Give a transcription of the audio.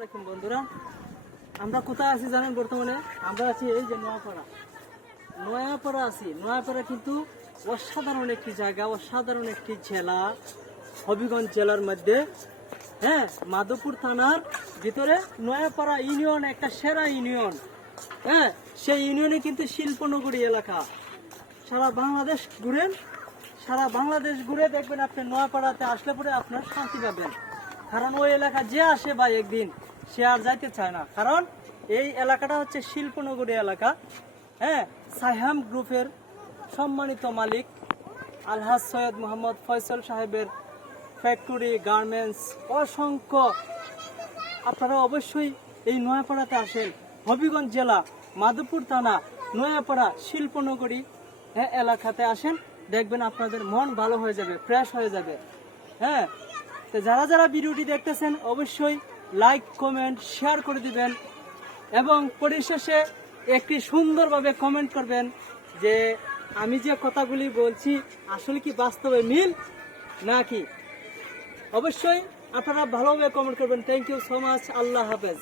আসসালামু বন্ধুরা, আমরা কোথায় আছি জানেন? বর্তমানে আমরা আছি এই যে নয়াপাড়া আছি। নয়াপাড়া কিন্তু অসাধারণ একটি জায়গা, অসাধারণ একটি জেলা, হবিগঞ্জ জেলার মধ্যে। হ্যাঁ, মাধবপুর থানার ভিতরে নয়াপাড়া ইউনিয়ন একটা সেরা ইউনিয়ন। হ্যাঁ, সেই ইউনিয়নে কিন্তু শিল্পনগরী এলাকা। সারা বাংলাদেশ ঘুরে দেখবেন আপনি নয়াপাড়াতে আসলে পরে আপনার শান্তি পাবেন। কারণ ওই এলাকা যে আসে বা একদিন সে আর যাইতে চায় না, কারণ এই এলাকাটা হচ্ছে শিল্পনগরী এলাকা। হ্যাঁ, সাইহাম গ্রুপের সম্মানিত মালিক আলহাজ সৈয়দ মোহাম্মদ ফয়সল সাহেবের ফ্যাক্টরি, গার্মেন্টস, অসংখ্য। আপনারা অবশ্যই এই নয়াপাড়াতে আসেন। হবিগঞ্জ জেলা, মাধবপুর থানা, নয়াপাড়া শিল্পনগরী এলাকাতে আসেন, দেখবেন আপনাদের মন ভালো হয়ে যাবে, ফ্রেশ হয়ে যাবে। হ্যাঁ, তো যারা ভিডিওটি দেখতেছেন অবশ্যই লাইক, কমেন্ট, শেয়ার করে দিবেন এবং পরিশেষে একটি সুন্দরভাবে কমেন্ট করবেন যে আমি যে কথাগুলি বলছি আসলে কি বাস্তবে মিল নাকি। অবশ্যই আপনারা ভালোভাবে কমেন্ট করবেন। Thank you so much. Allah হাফেজ।